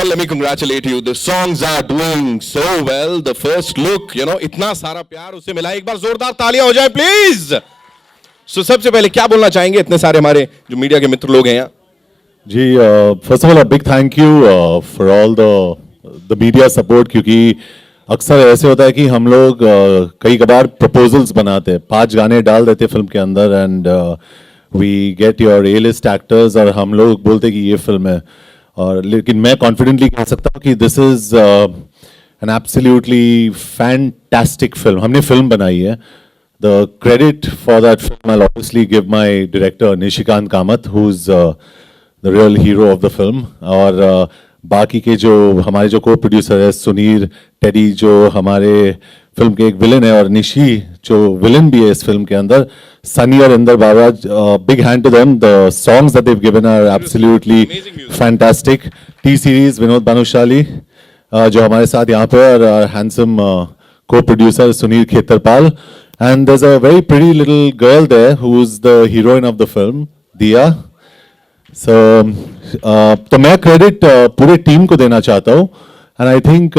all, let me congratulate you. The songs are doing so well. The first look, इतना सारा प्यार उसे मिला. एक बार जोरदार तालियां हो जाए, please. So सबसे पहले क्या बोलना चाहेंगे इतने सारे हमारे जो मीडिया के मित्र लोग हैं यहाँ? जी, first of all big thank you for all the media support, क्योंकि अक्सर ऐसे होता है कि हम लोग कई कबार प्रपोजल्स बनाते हैं, 5 गाने डाल देते फिल्म के अंदर and we get your A list actors और हम लोग बोलते हैं कि ये फिल्म है. और लेकिन मैं कॉन्फिडेंटली कह सकता हूँ कि this is an absolutely fantastic film. हमने फिल्म बनाई है. The credit for that film I obviously give my director Nishikant Kamat, who is the real hero of the film. और बाकी के जो हमारे जो को प्रोड्यूसर है, सुनील टेडी जो हमारे फिल्म के एक विलन है, और निशी जो विलन भी है इस फिल्म के अंदर, सनी और Inder Baba, big hand to them. The songs that they have given are absolutely fantastic. T series Vinod Bhanushali जो हमारे साथ यहाँ पे, और handsome co producer Sunil Khetarpal. And there is a very pretty little girl there who is the heroine of the film, Diya. तो मैं credit पूरे team को देना चाहता हूँ. And I think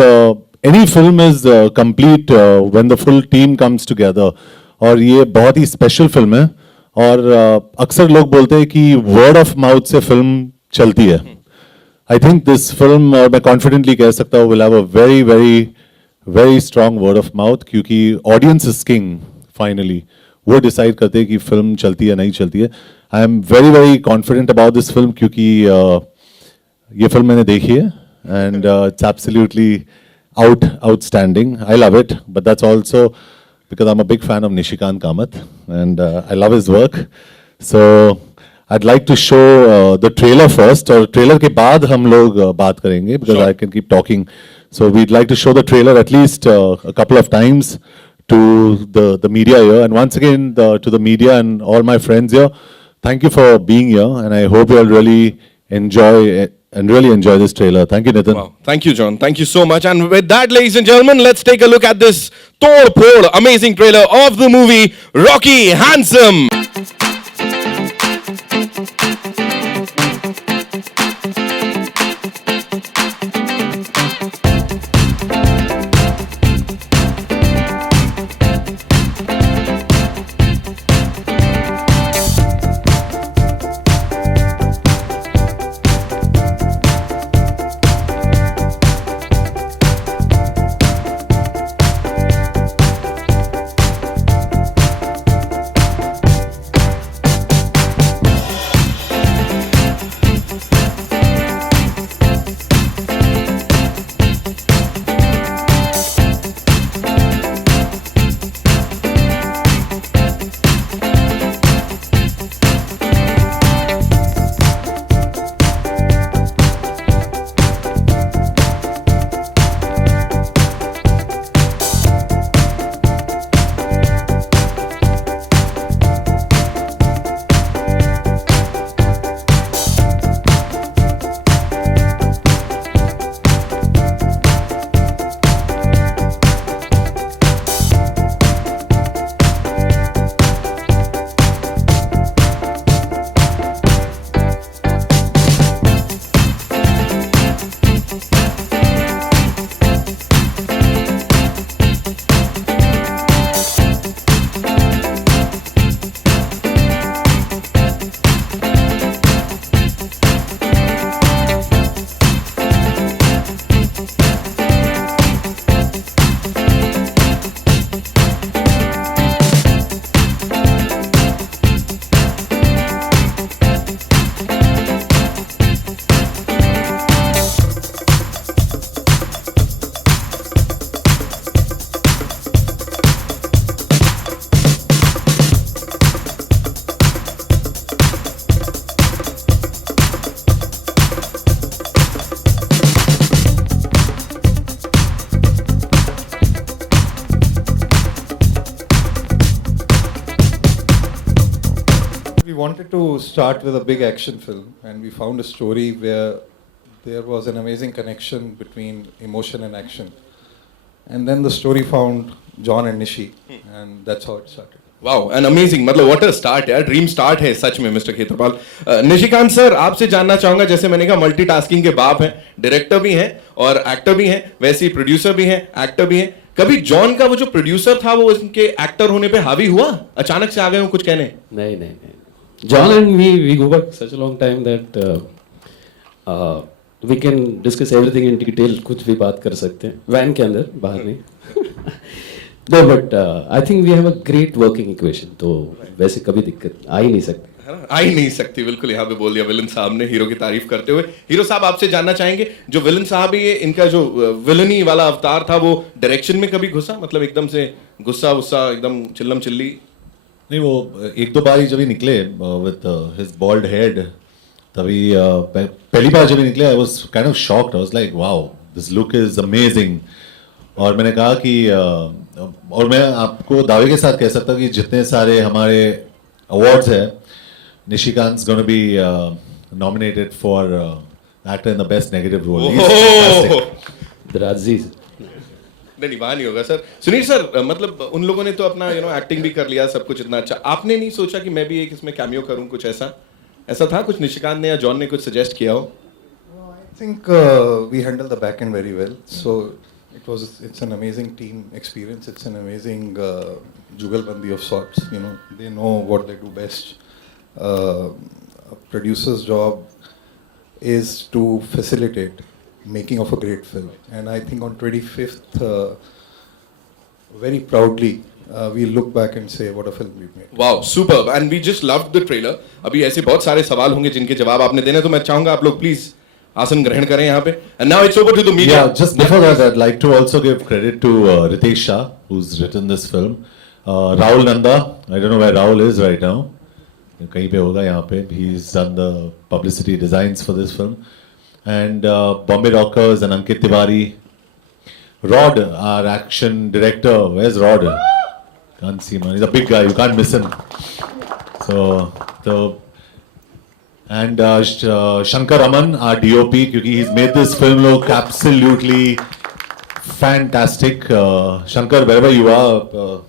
any film is complete when the full team comes together. और ये बहुत ही स्पेशल फिल्म है. और अक्सर लोग बोलते हैं कि वर्ड ऑफ माउथ से फिल्म चलती है. आई थिंक दिस फिल्म, और मैं कॉन्फिडेंटली कह सकता हूँ, will have a very very very strong word of mouth, क्योंकि ऑडियंस इज किंग. फाइनली वो डिसाइड करते हैं कि फिल्म चलती है नहीं चलती है. I am very very confident about this film, क्योंकि ये फिल्म मैंने देखी है and it's absolutely outstanding. I love it, but that's also because I'm a big fan of Nishikant Kamath and I love his work. So I'd like to show the trailer first, और trailer के बाद हम लोग बात करेंगे, because sure. I can keep talking. So we'd like to show the trailer at least a couple of times to the media here. And once again, to the media and all my friends here, thank you for being here, and I hope you'll really enjoy this trailer. Thank you, Nitin. Wow. Thank you, John. Thank you so much. And with that, ladies and gentlemen, let's take a look at this Tod amazing trailer of the movie Rocky Handsome. We wanted to start with a big action film, and we found a story where there was an amazing connection between emotion and action. And then the story found John and Nishi, and that's how it started. Wow an amazing, मतलब what a start यार, dream start है सच में mister Khetrapal. Nishikant sir, आपसे जानना चाहूंगा, जैसे मैंने कहा मल्टीटास्किंग के बाप हैं, डायरेक्टर भी हैं और एक्टर भी हैं, वैसे ही प्रोड्यूसर भी हैं, एक्टर भी हैं। कभी जॉन का वो जो प्रोड्यूसर था वो उनके एक्टर होने पे हावी हुआ, अचानक से आ गए हो कुछ कहने? नहीं नहीं नहीं, John and we go back such a long time that we can discuss everything in detail, कुछ भी बात कर सकते हैं वैन के अंदर, बाहर नहीं। No, but I think we have a great working equation, तो वैसे कभी दिक्कत आ ही नहीं सकती। है ना? आ ही नहीं सकती, बिल्कुल यहाँ पे बोल दिया विलन साहब ने हीरो की तारीफ करते हुए। हीरो साहब, आपसे जानना चाहेंगे, जो विलन साहब है, ये इनका जो विलनी वाला अवतार था वो डायरेक्शन में कभी घुसा, मतलब एकदम से गुस्सा वुस्सा, एकदम चिल्लम चिल्ली? नहीं, वो एक दो बार ही जब ही निकले विद हिज बॉल्ड हेड, तभी पहली बार जब ही निकले I was kind of shocked. I was like wow, this look is amazing. और मैंने कहा कि और मैं आपको दावे के साथ कह सकता हूँ कि जितने सारे हमारे अवार्ड्स हैं, निशिकांत's going to be nominated for actor in the best negative role. He's fantastic. Brazil. नहीं, वहां नहीं होगा सर। सुनील सर, मतलब उन लोगों ने तो अपना एक्टिंग भी कर लिया, सब कुछ इतना अच्छा, आपने नहीं सोचा कि मैं भी एक इसमें कैमियो करूं? कुछ ऐसा था कुछ निशिकांत ने या जॉन ने कुछ सजेस्ट किया हो? I think we handle the back end very well. So it's an amazing team experience. It's an amazing jugalbandi of sorts. They know what they do best. A producer's job is to facilitate making of a great film. And I think on 25th, very proudly, we look back and say what a film we made. Wow, superb, and we just loved the trailer. अभी ऐसे बहुत सारे सवाल होंगे जिनके जवाब आपने देने, तो मैं चाहूंगा आप लोग प्लीज आसन ग्रहण करें यहाँ पे. And now it's over to the media. Yeah, just before that, I'd like to also give credit to Ritesh Shah, who's written this film. Rahul Nanda, I don't know where Rahul is right now. कहीं पे होगा यहाँ पे. He's done the publicity designs for this film. And Bombay Rockers and Ankit Tiwari. Rod, our action director. Where's Rod? Can't see him. He's a big guy. You can't miss him. And Shankar Raman, our DOP, क्योंकि he's made this film look absolutely fantastic. Shankar, wherever you are,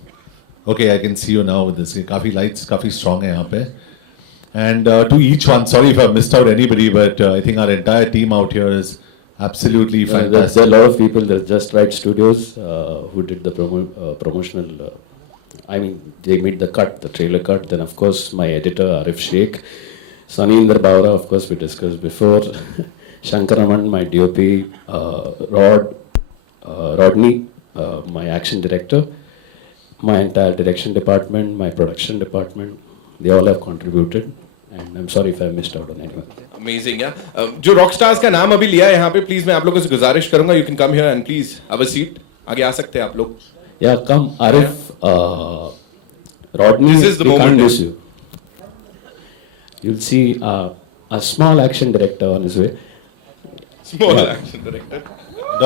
okay, I can see you now with this. काफी lights, काफी strong है यहाँ पे. And to each one, sorry if I missed out anybody, but I think our entire team out here is absolutely fantastic. There are a lot of people. There's Just Right Studios who did the promotional. I mean, they made the cut, the trailer cut. Then of course my editor Arif Sheikh, Sunny Inder Bawra, of course we discussed before. Shankar Raman, my DOP, Rodney, my action director, my entire direction department, my production department. They all have contributed. And I'm sorry if I missed out on anyone. Amazing, yeah. जो rock stars का नाम अभी लिया है यहाँ पे, please मैं आप लोगों से गुजारिश करूंगा, you can come here and please have a seat. आगे आ सकते हैं आप लोग. Yeah, come, Arif, Rodney, This is the we moment. can't miss you. You'll see a small action director on his way. Small Yeah. action director. And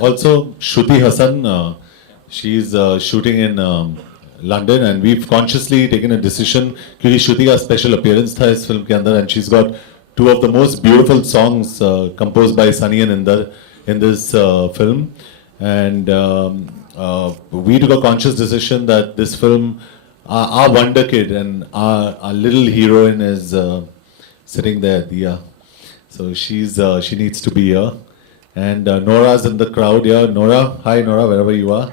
also Shruti Hassan, she's shooting in London, and we've consciously taken a decision क्योंकि श्रुति का special appearance था इस film के अंदर, and she's got two of the most beautiful songs composed by Sunny and Inder in this film, and we took a conscious decision that this film, our wonder kid and our little heroine is sitting there, Diya. So she needs to be here, and Nora's in the crowd. Yeah, Nora, hi Nora, wherever you are.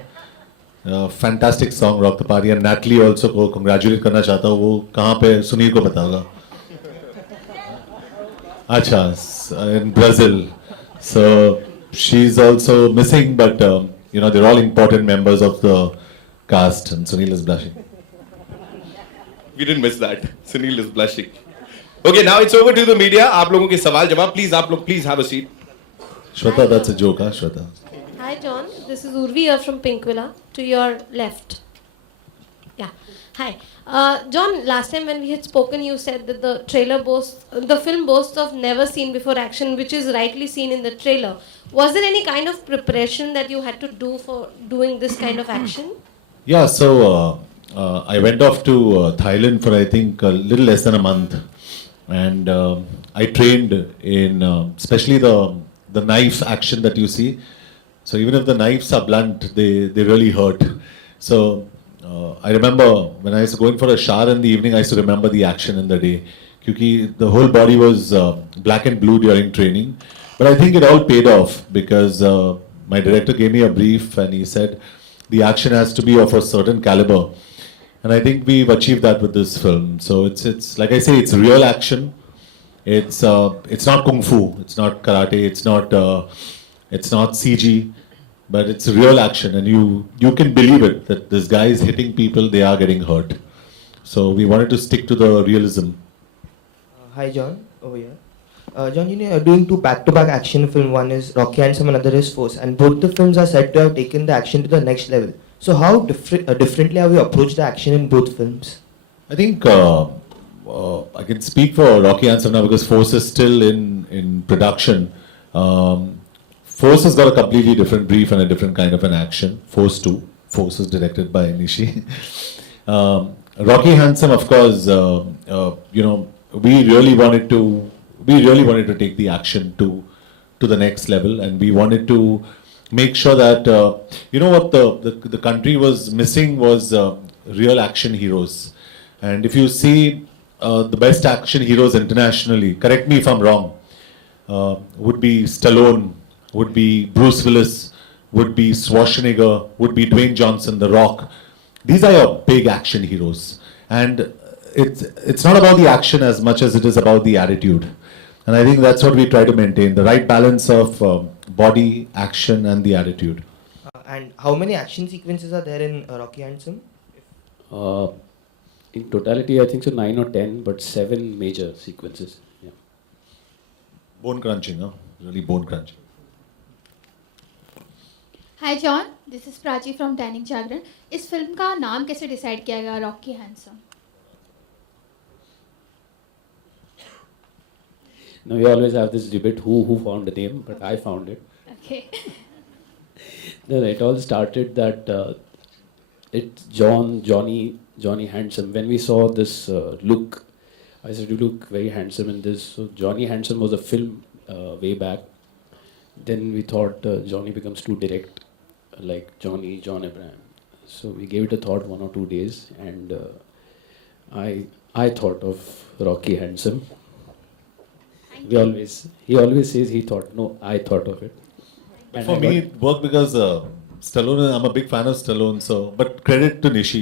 Fantastic song, Rock the Party. And Natalie also को congratulate करना चाहता हूँ. वो कहाँ पे सुनील को बता होगा. अच्छा, in Brazil. So she's also missing, but they're all important members of the cast, and Sunil is blushing. We didn't miss that. Sunil is blushing. Okay, now it's over to the media. आप लोगों के सवाल जवाब, please आप लोग please have a seat. Shweta, that's a joke, huh, Shweta? Hi John, this is Urvi here from Pinkvilla, to your left. Yeah, hi. John, last time when we had spoken, you said that the film boasts of never seen before action, which is rightly seen in the trailer. Was there any kind of preparation that you had to do for doing this kind of action? Yeah, so I went off to Thailand for I think a little less than a month, and I trained in especially the knife action that you see. So even if the knives are blunt, they really hurt. So I remember when I used to go in for a shower in the evening, I used to remember the action in the day. Because the whole body was black and blue during training. But I think it all paid off because my director gave me a brief and he said the action has to be of a certain caliber. And I think we've achieved that with this film. So it's like I say, it's real action. It's not kung fu, it's not karate, it's not CG, but it's real action, and you can believe it that this guy is hitting people, they are getting hurt. So we wanted to stick to the realism. Hi, John, over here. John, you know, you're doing two back-to-back action films. One is Rocky Handsome, another is Force, and both the films are said to have taken the action to the next level. So how differently have you approached the action in both films? I think I can speak for Rocky Handsome now because Force is still in production. Force has got a completely different brief and a different kind of an action. Force 2. Force is directed by Nishi. Rocky Handsome, of course, we really wanted to take the action to the next level, and we wanted to make sure that what the country was missing was real action heroes. And if you see the best action heroes internationally, correct me if I'm wrong, would be Stallone, would be Bruce Willis, would be Schwarzenegger, would be Dwayne Johnson, The Rock. These are your big action heroes. And it's not about the action as much as it is about the attitude. And I think that's what we try to maintain, the right balance of body, action and the attitude. And how many action sequences are there in Rocky Handsome? In totality, I think so 9 or 10, but 7 major sequences. Yeah. Bone crunching, huh? Really bone crunching. Hi John this is Prachi from Dainik Jagran इस film का नाम कैसे decide किया गया Rocky handsome Now you always have this debate who found the name, but I found it. Okay No, it all started that it's Johnny Handsome. When we saw this look, I said you look very handsome in this. So Johnny Handsome was a film way back. Then we thought Johnny becomes too direct, like John Abraham. So we gave it a thought 1 or 2 days, and I thought of Rocky Handsome. He always says he thought. No, I thought of it. And For I me, got- it worked because Stallone, I'm a big fan of Stallone, but credit to Nishi,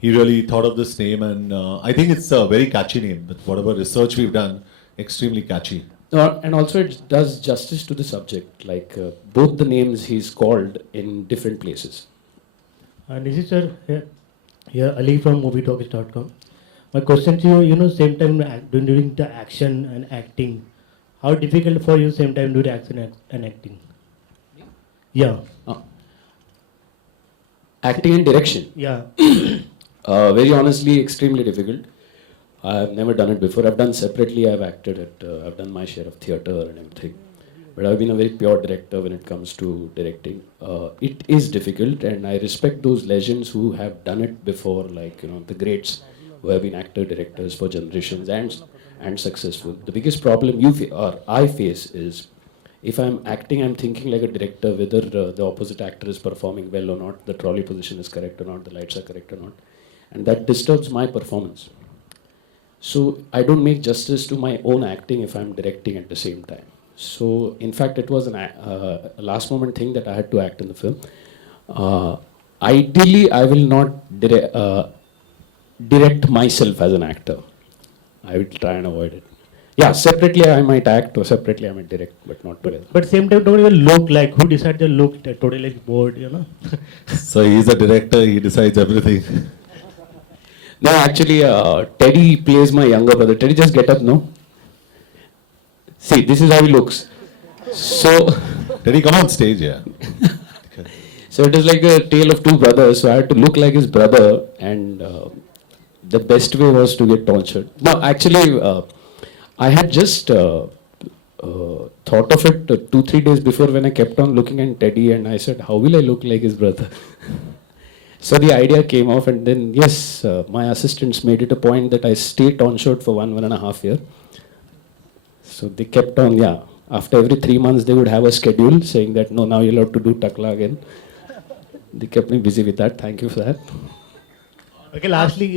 he really thought of this name, and I think it's a very catchy name. With whatever research we've done, extremely catchy. And also it does justice to the subject. Like both the names he's called in different places. This is sir, here Ali from movietalks.com. My question to you, same time during the action and acting, how difficult for you same time doing action and acting? Yeah, Acting and direction. yeah. Very honestly, extremely difficult. I've never done it before. I've done separately. I've acted at. I've done my share of theatre and everything. But I've been a very pure director when it comes to directing. It is difficult, and I respect those legends who have done it before, like the greats who have been actor directors for generations and successful. The biggest problem or I face is if I'm acting, I'm thinking like a director, whether the opposite actor is performing well or not, the trolley position is correct or not, the lights are correct or not, and that disturbs my performance. So I don't make justice to my own acting if I'm directing at the same time. So in fact, it was a last moment thing that I had to act in the film. Ideally, I will not direct myself as an actor. I will try and avoid it. Yeah, separately I might act or separately I might direct, but not together. But same time don't even look like who decide the look totally like bored, So he's a director, he decides everything. No, actually, Teddy plays my younger brother. Teddy, just get up, no? See, this is how he looks. So, Did he come on stage? Yeah. so it is like a tale of two brothers. So I had to look like his brother, and the best way was to get tonsured. No, actually, I had just thought of it 2-3 days before when I kept on looking at Teddy, and I said, how will I look like his brother? So the idea came off, and then yes, my assistants made it a point that I stay tonsured for 1.5 years. So they kept on, yeah. After every 3 months, they would have a schedule saying that no, now you'll have to do takla again. They kept me busy with that. Thank you for that. Okay, lastly,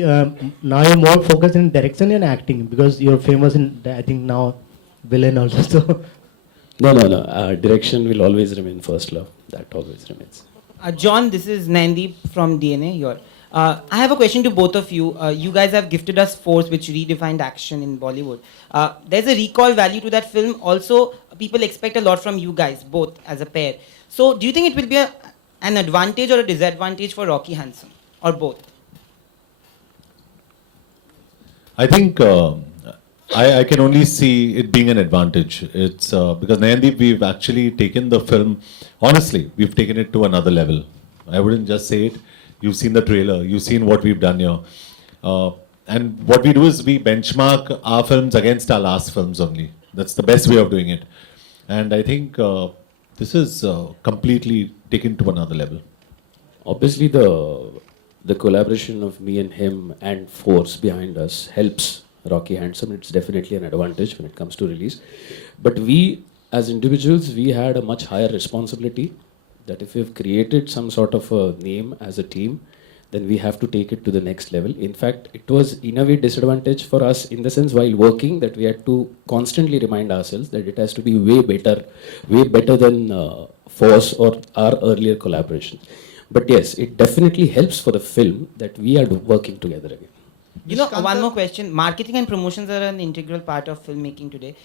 now you're more focused in direction and acting because you're famous in, I think now, villain also. So, No. Direction will always remain first love. That always remains. John, this is Nandeep from DNA here. I have a question to both of you. You guys have gifted us Force, which redefined action in Bollywood. There's a recall value to that film. Also, people expect a lot from you guys, both as a pair. So, do you think it will be an advantage or a disadvantage for Rocky Handsome, or both? I think I can only see it being an advantage. It's because Nayandeep, we've actually taken the film, honestly, we've taken it to another level. I wouldn't just say it. You've seen the trailer, you've seen what we've done here. And what we do is we benchmark our films against our last films only. That's the best way of doing it. And I think this is completely taken to another level. Obviously, the collaboration of me and him and Force behind us helps Rocky Handsome. It's definitely an advantage when it comes to release. But we, as individuals, we had a much higher responsibility that if we've created some sort of a name as a team, then we have to take it to the next level. In fact, it was in a way disadvantage for us in the sense while working that we had to constantly remind ourselves that it has to be way better than Force or our earlier collaboration. But yes, it definitely helps for the film that we are working together again. You know, one more question. Marketing and promotions are an integral part of filmmaking today.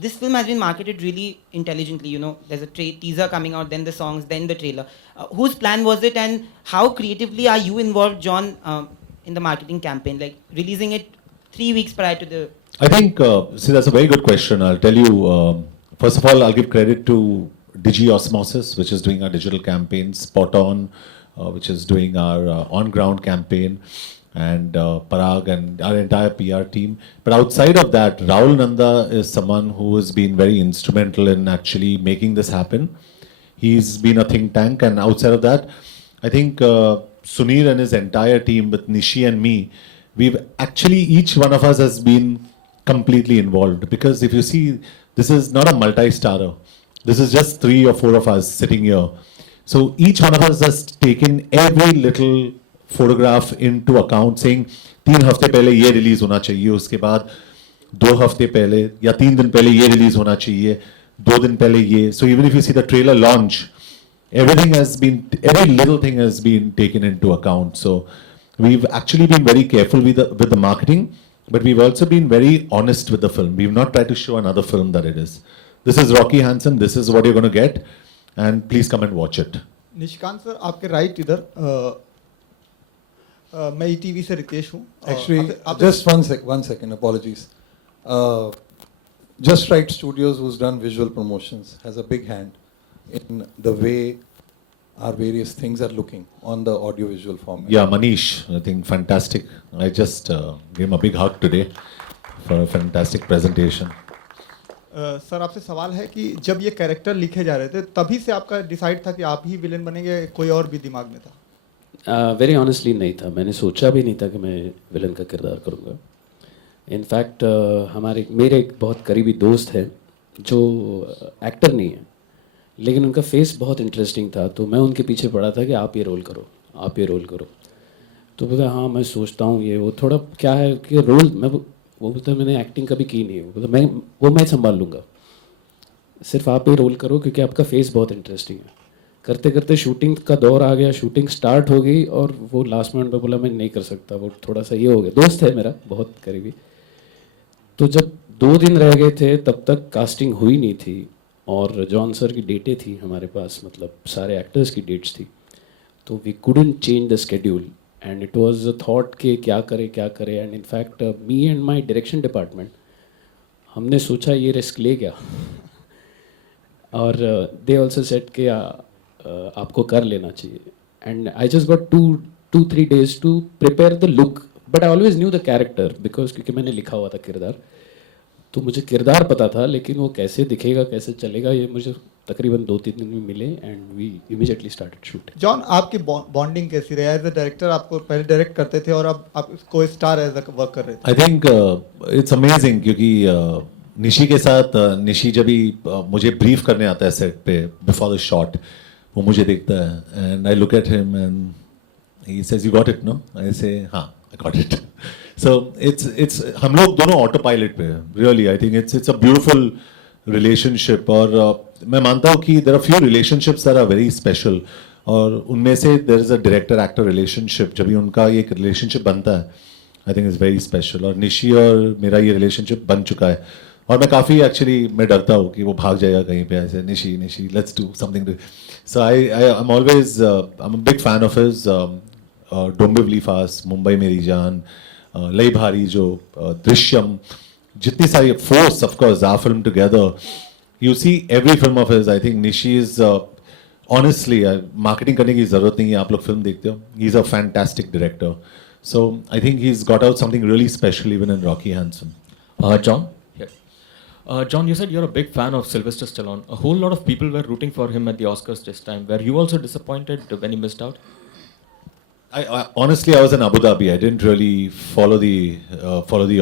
This film has been marketed really intelligently. You know, there's a teaser coming out, then the songs, then the trailer. Whose plan was it, and how creatively are you involved, John, in the marketing campaign? Like releasing it 3 weeks prior to the. I think, see, that's a very good question. I'll tell you, first of all, I'll give credit to Digi Osmosis, which is doing our digital campaign, Spot On, which is doing our on-ground campaign, and Parag and our entire PR team. But outside of that, Rahul Nanda is someone who has been very instrumental in actually making this happen. He's been a think tank, and outside of that, I think Sunil and his entire team with Nishi and me, we've actually, each one of us has been completely involved. Because if you see, this is not a multi-starrer. This is just 3 or 4 of us sitting here. So each one of us has taken every little photograph into account, saying 3 हफ्ते पहले ये release होना चाहिए, उसके बाद 2 हफ्ते पहले या 3 दिन पहले ये रिलीज होना चाहिए, 2 दिन पहले ये. So even if you see the trailer launch, every little thing has been taken into account. So we've actually been very careful with the marketing, but we've also been very honest with the film. We've not tried to show another film that it is. This is Rocky Handsome. This is what you're going to get, and please come and watch it. Nishikant sir, आपके right इधर मैं ETV से रितेश हूँ. Actually, just one second, apologies. Just Right Studios, who's done visual promotions, has a big hand in the way our various things are looking on the audiovisual format. Yeah, Manish, I think fantastic. I just gave him a big hug today for a fantastic presentation. Sir आपसे सवाल है कि जब ये character लिखे जा रहे थे तभी से आपका डिसाइड था कि आप ही विलेन बनेंगे, कोई और भी दिमाग में था? वेरी ऑनेस्टली नहीं था. मैंने सोचा भी नहीं था कि मैं विलन का किरदार करूँगा. इनफैक्ट मेरे एक बहुत करीबी दोस्त है जो एक्टर नहीं है, लेकिन उनका फेस बहुत इंटरेस्टिंग था, तो मैं उनके पीछे पड़ा था कि आप ये रोल करो, आप ये रोल करो. तो बोला हाँ मैं सोचता हूँ ये वो थोड़ा क्या है कि रोल मैं वो बोलता मैंने एक्टिंग कभी की नहीं. वो बोलता मैं संभाल लूँगा, सिर्फ आप ये रोल करो क्योंकि आपका फेस बहुत इंटरेस्टिंग है. करते करते शूटिंग का दौर आ गया, शूटिंग स्टार्ट हो गई और वो लास्ट मिनट पे बोला मैं नहीं कर सकता, वो थोड़ा सा ये हो गया. दोस्त है मेरा बहुत करीबी. तो जब 2 दिन रह गए थे तब तक कास्टिंग हुई नहीं थी और जॉन सर की डेटें थी हमारे पास, मतलब सारे एक्टर्स की डेट्स थी, तो we couldn't change the schedule and it was a thought कि क्या करें. And in fact me and my direction department हमने सोचा ये रिस्क ले गया और दे ऑल्सो सेट कि आपको कर लेना चाहिए. And I just got 2-3 days to prepare the look, but I always knew the character because क्योंकि मैंने लिखा हुआ था किरदार, तो मुझे किरदार पता था, लेकिन वो कैसे दिखेगा कैसे चलेगा ये मुझे तकरीबन 2-3 दिन में मिले and we immediately started shooting. John, आपकी बॉन्डिंग कैसी रही? एज अ डायरेक्टर आपको पहले डायरेक्ट करते थे और अब आप को स्टार एज अ वर्क कर रहे थे. आई थिंक इट्स अमेजिंग क्योंकि निशी के साथ निशी जब भी मुझे ब्रीफ करने आता है सेट पे बिफोर द शॉट, वो मुझे देखता है and I look at him and he says you got it no I say हाँ I got it so it's हम लोग दोनों autopilot पे हैं really I think it's a beautiful relationship और मैं मानता हूँ कि there are few relationships that are very special और उनमें से there is a director actor relationship जब भी उनका ये एक relationship बनता है I think it's very special और निशी और मेरा ये relationship बन चुका है और मैं काफ़ी एक्चुअली मैं डरता हूँ कि वो भाग जाएगा कहीं पे ऐसे Nishi Nishi let's do something to so I am always I am a big fan of his Dombivli Fast Mumbai Meri Jaan Lai Bhaari जो दृश्यम जितनी सारी Force of course our film together you see every film of his I think Nishi is honestly marketing करने की ज़रूरत नहीं है आप लोग फिल्म देखते हो he is a fantastic director so I think he is got out something really special even in Rocky handsome John? John, you said you're a big fan of Sylvester Stallone. A whole lot of people were rooting for him at the Oscars this time. Were you also disappointed when he missed out? Honestly, I was in Abu Dhabi. I didn't really follow the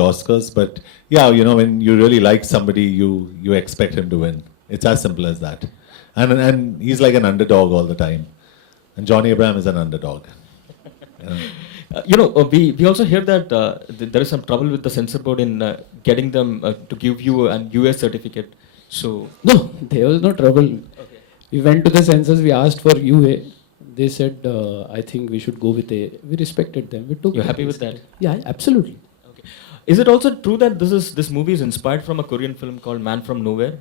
Oscars, but yeah, you know, when you really like somebody, you expect him to win. It's as simple as that. And he's like an underdog all the time. And Johnny Abraham is an underdog. You know. We also hear that there is some trouble with the censor board in getting them to give you an US certificate. So No, there was no trouble. Okay. We went to the censors, we asked for UA. They said, I think we should go with A. We respected them. We took you're happy with that? Yeah, absolutely. Okay. Is it also true that this movie is inspired from a Korean film called Man from Nowhere?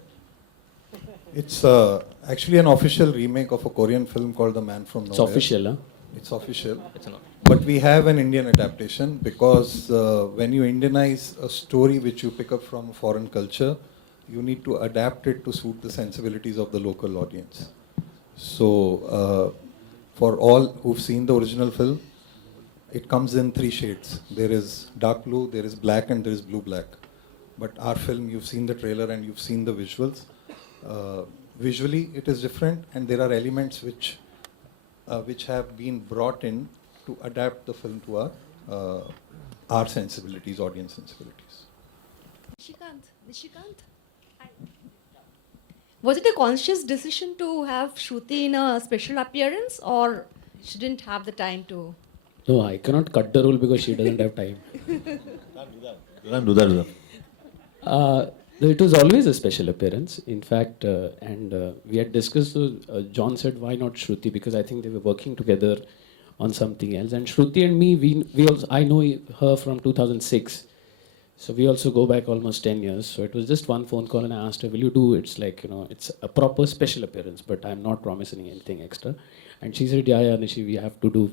It's actually an official remake of a Korean film called The Man from Nowhere. It's official, huh? It's official. It's not. But we have an Indian adaptation because when you Indianize a story which you pick up from a foreign culture, you need to adapt it to suit the sensibilities of the local audience. So, for all who've seen the original film, it comes in 3 shades. There is dark blue, there is black, and there is blue-black. But our film, you've seen the trailer and you've seen the visuals. Visually, it is different, and there are elements which have been brought in to adapt the film to our sensibilities, audience sensibilities. Nishikant. Hi. Was it a conscious decision to have Shruti in a special appearance, or she didn't have the time to? No, I cannot cut the role because she doesn't have time. You can't do that. It was always a special appearance. In fact, we had discussed, John said, why not Shruti? Because I think they were working together on something else. And Shruti and me, we also, I know her from 2006. So we also go back almost 10 years. So it was just one phone call and I asked her, will you do? It's like, you know, it's a proper special appearance, but I'm not promising anything extra. And she said, yeah, Nishi, we have to do.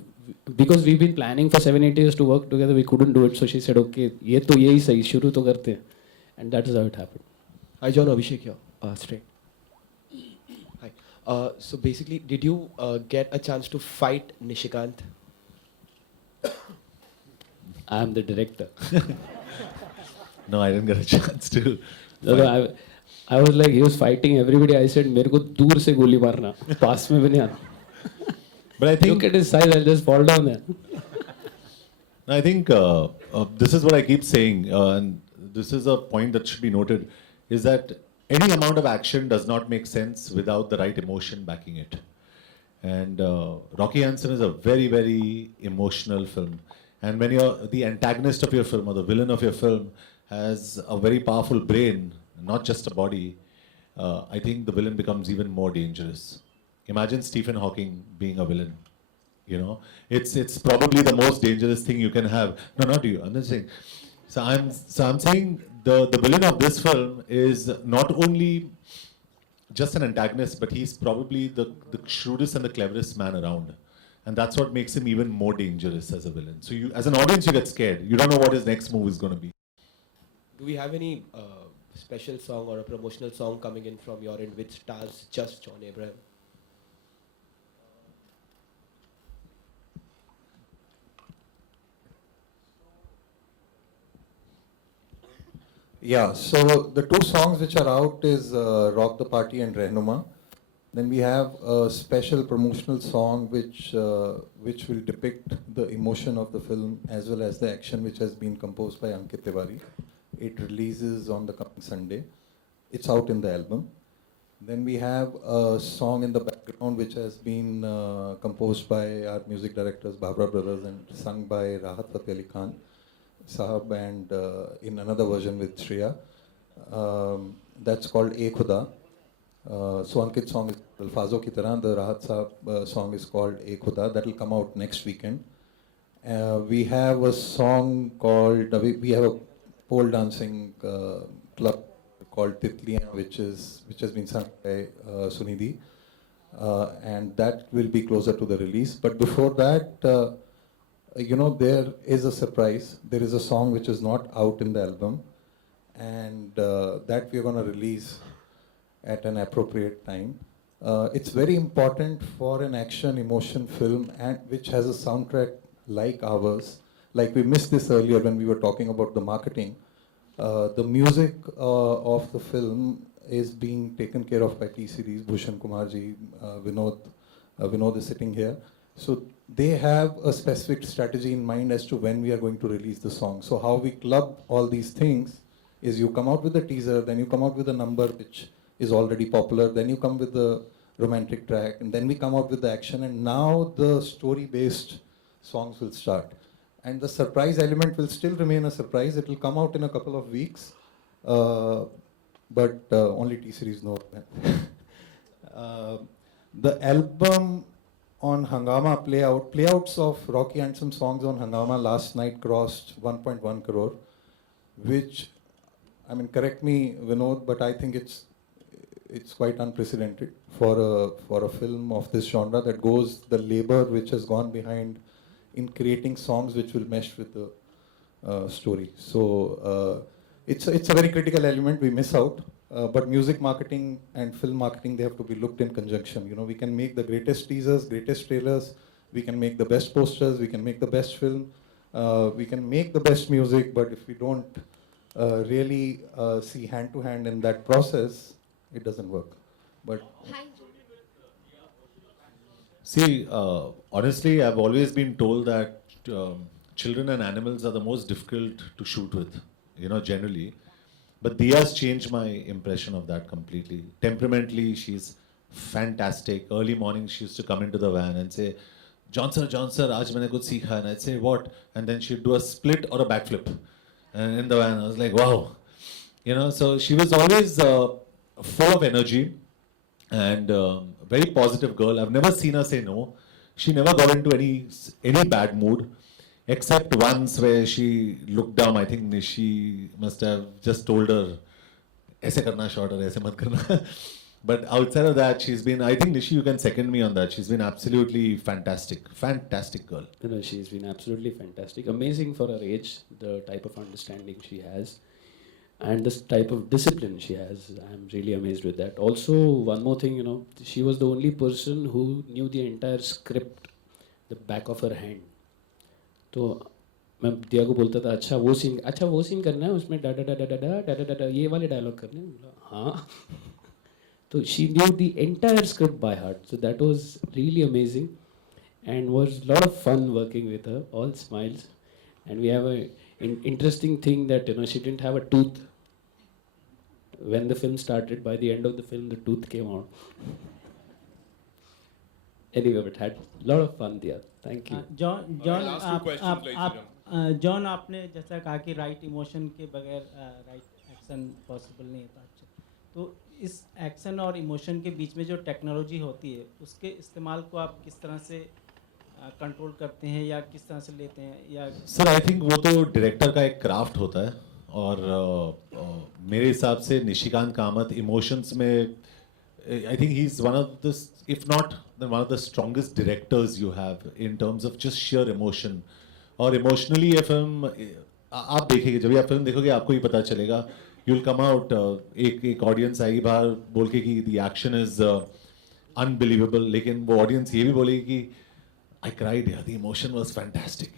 Because we've been planning for 7-8 years to work together, we couldn't do it. So she said, okay, ye to yehi sahi, shuru to karte. And that is how it happened. Hi John, Abhishek here, straight. Hi. So basically, did you get a chance to fight Nishikant? I am the director. No, I didn't get a chance to. No, I was like, he was fighting everybody. I said, मेरे को दूर से गोली मारना, पास में भी नहीं आना. But I think look at his size, I'll just fall down there. I think this is what I keep saying, and this is a point that should be noted, is that any amount of action does not make sense without the right emotion backing it. And Rocky Hansen is a very, very emotional film. And when you're the antagonist of your film or the villain of your film has a very powerful brain, not just a body, I think the villain becomes even more dangerous. Imagine Stephen Hawking being a villain. You know, it's probably the most dangerous thing you can have. No, not you. I'm just saying. So I'm saying the villain of this film is not only just an antagonist, but he's probably the shrewdest and the cleverest man around. And that's what makes him even more dangerous as a villain. So you, as an audience, you get scared. You don't know what his next move is going to be. Do we have any special song or a promotional song coming in from your end which stars just John Abraham? Yeah, so the two songs which are out is Rock the Party and Rehnuma. Then we have a special promotional song which will depict the emotion of the film as well as the action, which has been composed by Ankit Tiwari. It releases on the coming Sunday. It's out in the album. Then we have a song in the back background, which has been composed by our music directors, Babra Brothers, and sung by Rahat Fateh Ali Khan Sahab, and in another version with Shreya. That's called E Khuda. So Ankit's song is Alfazo Ki Tarah. The Rahat Sahab song is called E Khuda. That will come out next weekend. We have a song called, we have a pole dancing club called Titliyan, which has been sung by Sunidhi. And that will be closer to the release. But before that, there is a surprise. There is a song which is not out in the album, and that we are going to release at an appropriate time. It's very important for an action emotion film, and which has a soundtrack like ours. Like we missed this earlier when we were talking about the marketing. The music of the film is being taken care of by T-Series, Bhushan Kumarji, Vinod is sitting here. So they have a specific strategy in mind as to when we are going to release the song. So how we club all these things is you come out with a teaser, then you come out with a number which is already popular, then you come with the romantic track, and then we come out with the action, and now the story-based songs will start. And the surprise element will still remain a surprise. It will come out in a couple of weeks, but only T-Series know that. The album on Hangama playouts of Rocky Anthem songs on Hangama last night crossed 1.1 crore, which, I mean, correct me, Vinod, but I think it's quite unprecedented for a film of this genre, that goes the labor which has gone behind in creating songs which will mesh with the story. So it's a very critical element. We miss out, but music marketing and film marketing, they have to be looked in conjunction. We can make the greatest teasers, greatest trailers, we can make the best posters, we can make the best film, we can make the best music, but if we don't really see hand to hand in that process, it doesn't work. But see, honestly, I've always been told that children and animals are the most difficult to shoot with, generally. But Diya's changed my impression of that completely. Temperamentally, she's fantastic. Early morning, she used to come into the van and say, John sir, aaj maine kuch seekha. And I'd say, what? And then she'd do a split or a backflip in the van. I was like, wow. So she was always full of energy and very positive girl. I've never seen her say no. She never got into any bad mood, except once where she looked down. I think Nishi must have just told her, "Aise karna short or aise mat karna." But outside of that, she's been, I think Nishi, you can second me on that. She's been absolutely fantastic. Fantastic girl. She's been absolutely fantastic. Amazing for her age, the type of understanding she has. And this type of discipline she has. I'm really amazed with that. Also, one more thing, she was the only person who knew the entire script, the back of her hand. तो मैं दिया को बोलता था, अच्छा वो scene करना है, उसमें डा डा डा डा डा डा डा डा ये वाले डायलॉग करने हैं. बोला हाँ. तो she knew the entire script by heart. So that was really amazing, and was a lot of fun working with her. All smiles, and we have an interesting thing that she didn't have a tooth. When the film started, by the end of the film, the tooth came out. Anyway, but had a lot of fun there. Thank you. John आपने जैसा कहा कि right emotion के बगैर right action possible नहीं होता. तो इस एक्शन और इमोशन के बीच में जो टेक्नोलॉजी होती है, उसके इस्तेमाल को आप किस तरह से कंट्रोल करते हैं या किस तरह से लेते हैं? या सर, आई थिंक वो तो डायरेक्टर का एक क्राफ्ट होता है, और मेरे हिसाब से निशिकांत कामत इमोशंस में, I think he's one of the, if not one of the strongest directors you have in terms of just sheer emotion. और इमोशनली ये फिल्म आप देखेंगे, जब आप फिल्म देखोगे आपको ही पता चलेगा. यू विल कम आउट, एक ऑडियंस आएगी बाहर बोल के कि द एक्शन इज अनबिलीवेबल, लेकिन वो ऑडियंस ये भी बोलेगी कि आई क्राइड यार, द इमोशन वाज फैंटास्टिक.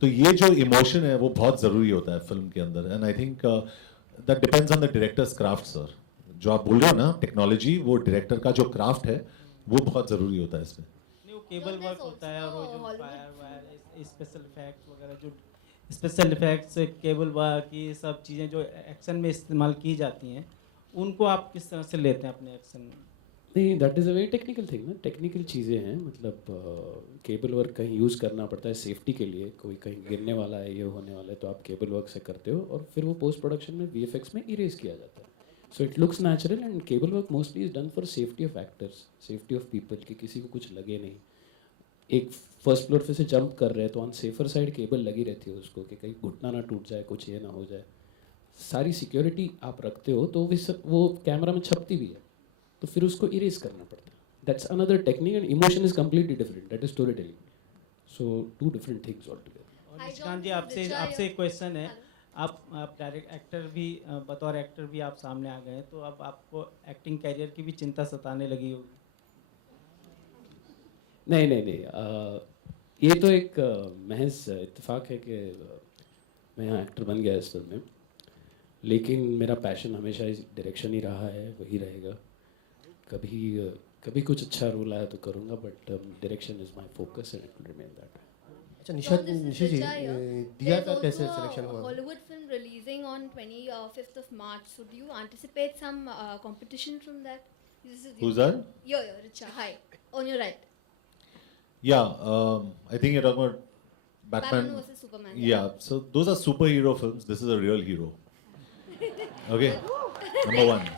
तो ये जो इमोशन है वो बहुत ज़रूरी होता है फिल्म के अंदर. And I think that depends on the directors craft. Sir, जो आप बोल रहे हो ना टेक्नोलॉजी, वो डायरेक्टर का जो क्राफ्ट है वो बहुत ज़रूरी होता है इसमें. वो केबल वर्क होता है, और वो जो फायर वायर स्पेशल इफेक्ट्स वगैरह, जो स्पेशल इफेक्ट्स, केबल वर्क, ये सब चीज़ें जो एक्शन में इस्तेमाल की जाती हैं, उनको आप किस तरह से लेते हैं अपने एक्शन में? नहीं, that is a very technical thing ना, टेक्निकल चीज़ें हैं, मतलब केबल वर्क कहीं यूज़ करना पड़ता है सेफ्टी के लिए, कोई कहीं गिरने वाला है, ये होने वाला है, तो आप केबल वर्क से करते हो और फिर वो पोस्ट प्रोडक्शन में VFX में इरेज किया जाता है. So it looks natural and cable work mostly is done for safety of actors, safety of people, कि किसी को कुछ लगे नहीं. एक फर्स्ट फ्लोर पे से जंप कर रहे हैं तो ऑन सेफर साइड केबल लगी रहती है उसको, कि कहीं घुटना ना टूट जाए, कुछ ये ना हो जाए. सारी सिक्योरिटी आप रखते हो तो वो कैमरा में छपती भी है, तो फिर उसको इरेज करना पड़ता है. That's another technique and emotion is completely different, that is story telling. So two different things all together. और निशिकांत जी, आपसे एक क्वेश्चन है. आप डायरेक्ट एक्टर भी, बतौर एक्टर भी आप सामने आ गए हैं, तो अब आपको एक्टिंग कैरियर की भी चिंता सताने लगी होगी. नहीं, ये तो एक महज इत्तेफाक है कि मैं यहाँ एक्टर बन गया इस फिल्म में, लेकिन मेरा पैशन हमेशा इस डायरेक्शन ही रहा है, वही रहेगा. कभी कुछ अच्छा रोल आया तो करूँगा, but direction is my focus and it will remain that. अच्छा निशी जी, दिया का कैसे सिलेक्शन हुआ? Hollywood film releasing on 25th of March. So do you anticipate some competition from that? Who's that? Yo, Richa. Hi. On your right. Yeah, I think you're talking about Batman versus Superman. Yeah, so those are superhero films. This is a real hero. Okay, number one.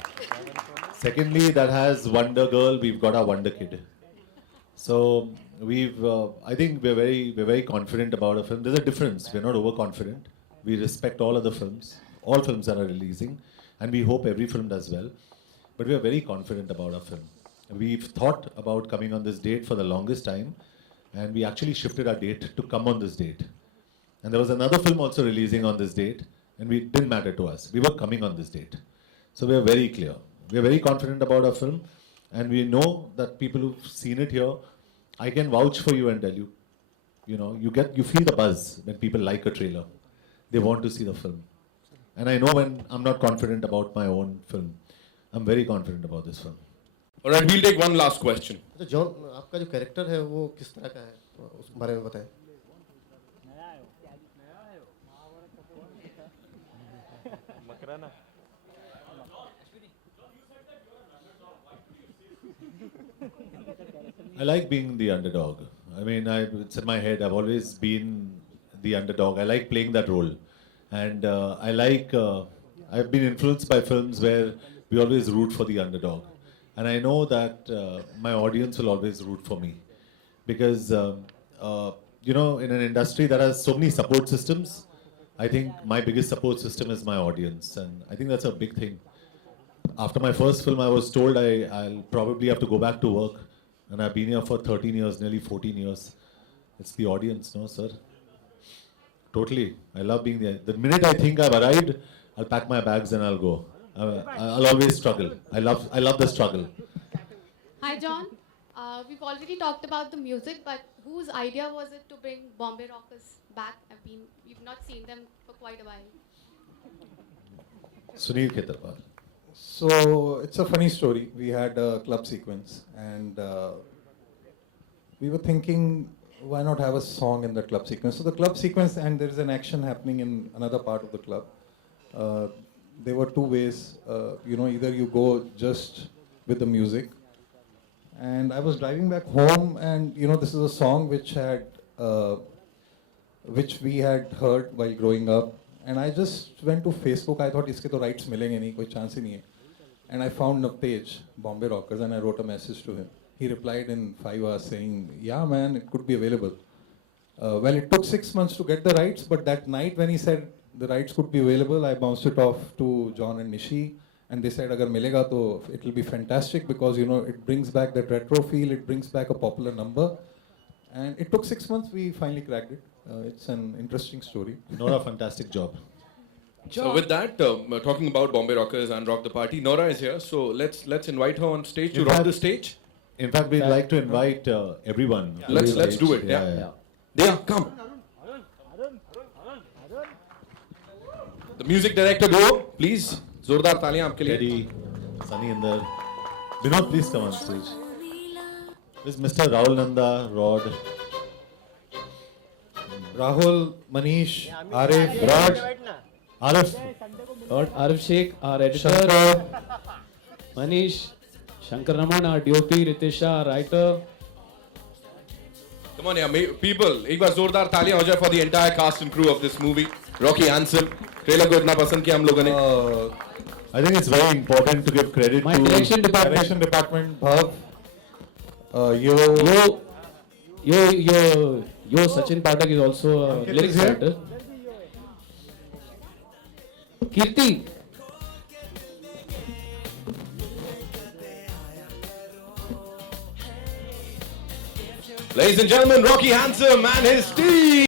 Secondly, that has Wonder Girl. We've got our Wonder Kid. So I think we're very confident about a film. There's a difference. We're not overconfident. We respect all other films, all films that are releasing, and we hope every film does well. But we are very confident about our film. We've thought about coming on this date for the longest time, and we actually shifted our date to come on this date. And there was another film also releasing on this date, and it didn't matter to us. We were coming on this date. So we are very clear. We are very confident about our film, and we know that people who've seen it here, I can vouch for you and tell you, you feel the buzz when people like a trailer. They want to see the film. And I know when I'm not confident about my own film, I'm very confident about this film. All right, we'll take one last question. तो John, आपका जो character है वो किस तरह का है, उस बारे में बताएं. I like being the underdog. I mean, it's in my head. I've always been the underdog. I like playing that role. And I've been influenced by films where we always root for the underdog. And I know that my audience will always root for me. Because, in an industry that has so many support systems, I think my biggest support system is my audience. And I think that's a big thing. After my first film, I was told I'll probably have to go back to work. And I've been here for 13 years, nearly 14 years. It's the audience, no, sir? Totally. I love being there. The minute I think I've arrived, I'll pack my bags and I'll go. I'll always struggle. I love the struggle. Hi, John. We've already talked about the music, but whose idea was it to bring Bombay Rockers back? We've not seen them for quite a while. Sunil Khetarpal. So it's a funny story. We had a club sequence, and we were thinking, why not have a song in the club sequence? So the club sequence, and there is an action happening in another part of the club. There were two ways. Either you go just with the music. And I was driving back home, and this is a song which we had heard while growing up. And I just went to Facebook. I thought iske to rights milenge nahi, koi chance hi nahi hai. And I found Navtej, Bombay Rockers, and I wrote a message to him. He replied in 5 hours saying, yeah man, it could be available. Well, it took 6 months to get the rights, but that night when he said the rights could be available, I bounced it off to John and Nishi. And they said, agar milega to it will be fantastic because, it brings back that retro feel, it brings back a popular number. And it took 6 months, we finally cracked it. It's an interesting story. Nora, fantastic job. So with that, talking about Bombay Rockers and Rock the Party, Nora is here. So let's invite her on stage to rock the stage. In fact, we'd like to invite everyone. Yeah. Let's do it. Yeah. Deya, come. The music director, go, please. जोरदार तालियां आपके लिए. Teddy, Sunny Inder. Vinod, please come on stage. This is Mr. Rahul Nanda, Rod. Rahul, Manish, Arif, Rod, Arif. Rod, Arif Sheikh, our editor. Manish, Shankar Raman, our DOP, Ritisha, our writer. Come on, yeah, people. एक बार जोरदार तालियां हो जाए for the entire cast and crew of this movie. Rocky Handsome. Trailer को इतना पसंद किया हम लोगों ने. I think it's very important to give credit My to direction department. Direction department, Bhav. Yo, Sachin Pathak is also a lyrics writer. Kirti. Ladies and gentlemen, Rocky Handsome and his team.